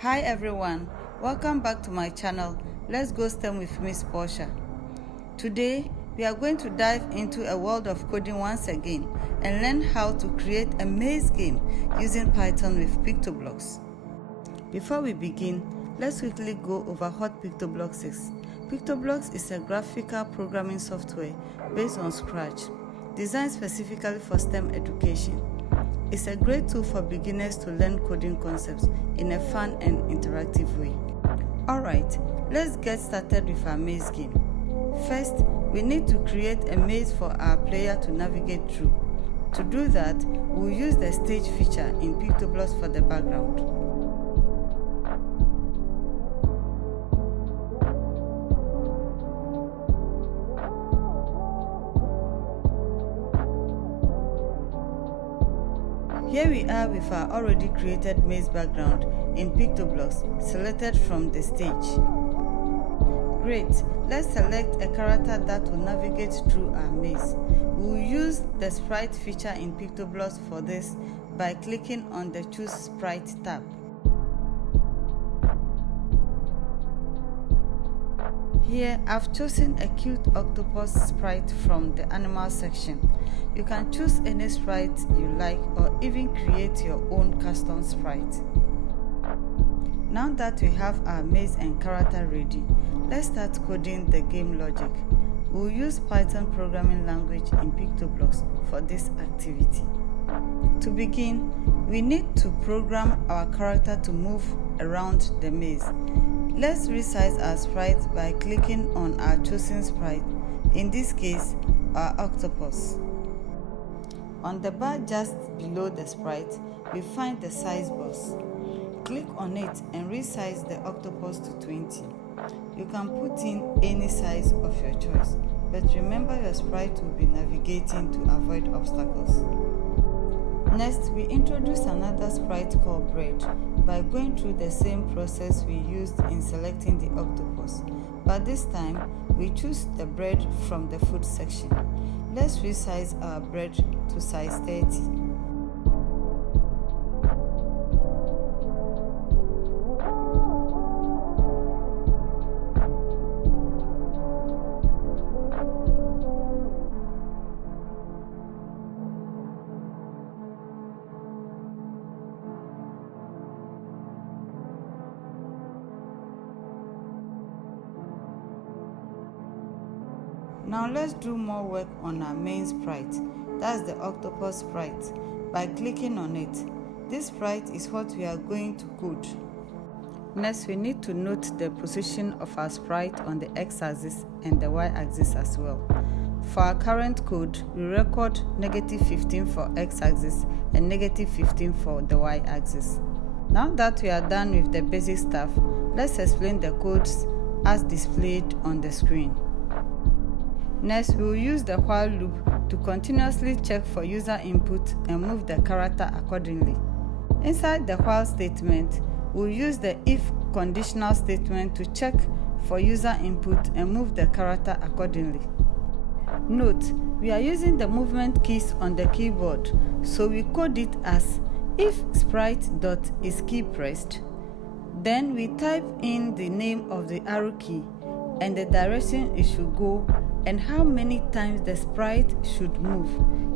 Hi everyone, welcome back to my channel. Let's go STEM with Miss Portia. Today we are going to dive into a world of coding once again and learn how to create a maze game using Python with Pictoblox. Before we begin, let's quickly go over what Pictoblox is. Pictoblox is a graphical programming software based on Scratch, designed specifically for STEM education. It's a great tool for beginners to learn coding concepts in a fun and interactive way. Alright, let's get started with our maze game. First, we need to create a maze for our player to navigate through. To do that, we'll use the stage feature in Pictoblox for the background. Here we are with our already created maze background in Pictoblox selected from the stage. Great, let's select a character that will navigate through our maze. We will use the sprite feature in Pictoblox for this by clicking on the Choose Sprite tab. Here I've chosen a cute octopus sprite from the animal section. You can choose any sprite you like or even create your own custom sprite. Now that we have our maze and character ready, let's start coding the game logic. We'll use Python programming language in Pictoblox for this activity. To begin, we need to program our character to move around the maze. Let's resize our sprite by clicking on our chosen sprite, in this case, our octopus. On the bar just below the sprite, we find the size box. Click on it and resize the octopus to 20. You can put in any size of your choice, but remember your sprite will be navigating to avoid obstacles. Next, we introduce another sprite called bread by going through the same process we used in selecting the octopus, but this time we choose the bread from the food section. Let's resize our bread to size 30. Now let's do more work on our main sprite, that's the octopus sprite, by clicking on it. This sprite is what we are going to code. Next, we need to note the position of our sprite on the x-axis and the y-axis as well. For our current code, we record -15 for x-axis and -15 for the y-axis. Now that we are done with the basic stuff, let's explain the codes as displayed on the screen. Next, we will use the while loop to continuously check for user input and move the character accordingly. Inside the while statement, we will use the if conditional statement to check for user input and move the character accordingly. Note, we are using the movement keys on the keyboard, so we code it as if sprite.isKey pressed. Then we type in the name of the arrow key and the direction it should go and how many times the sprite should move.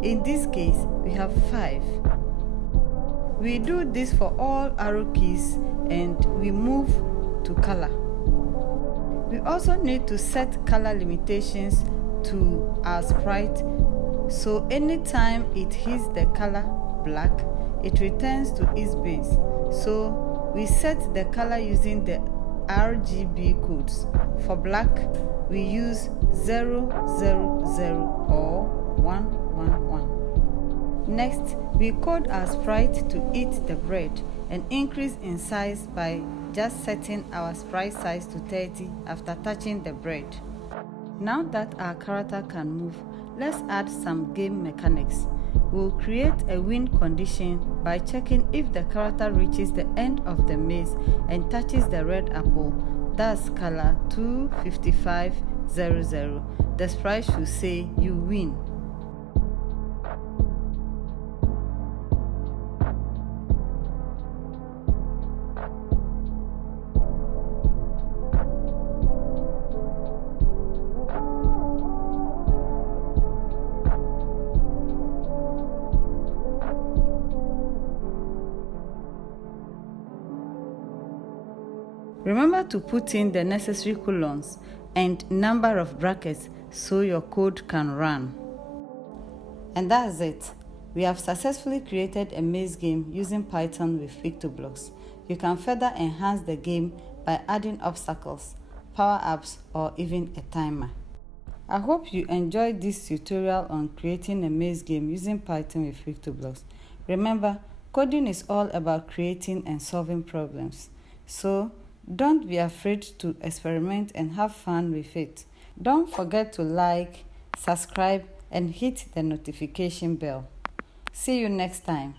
In this case, we have 5. We do this for all arrow keys and we move to color. We also need to set color limitations to our sprite, so anytime it hits the color black, it returns to its base. So we set the color using the RGB codes. For black, we use 000 or 111. Next, we code our sprite to eat the bread and increase in size by just setting our sprite size to 30 after touching the bread. Now that our character can move, let's add some game mechanics. We'll create a win condition by checking if the character reaches the end of the maze and touches the red apple, that's color 25500. The sprite should say you win. Remember to put in the necessary colons and number of brackets so your code can run. And that's it. We have successfully created a maze game using Python with Pictoblox. You can further enhance the game by adding obstacles, power-ups, or even a timer. I hope you enjoyed this tutorial on creating a maze game using Python with Pictoblox. Remember, coding is all about creating and solving problems. So, don't be afraid to experiment and have fun with it. Don't forget to like, subscribe, and hit the notification bell. See you next time.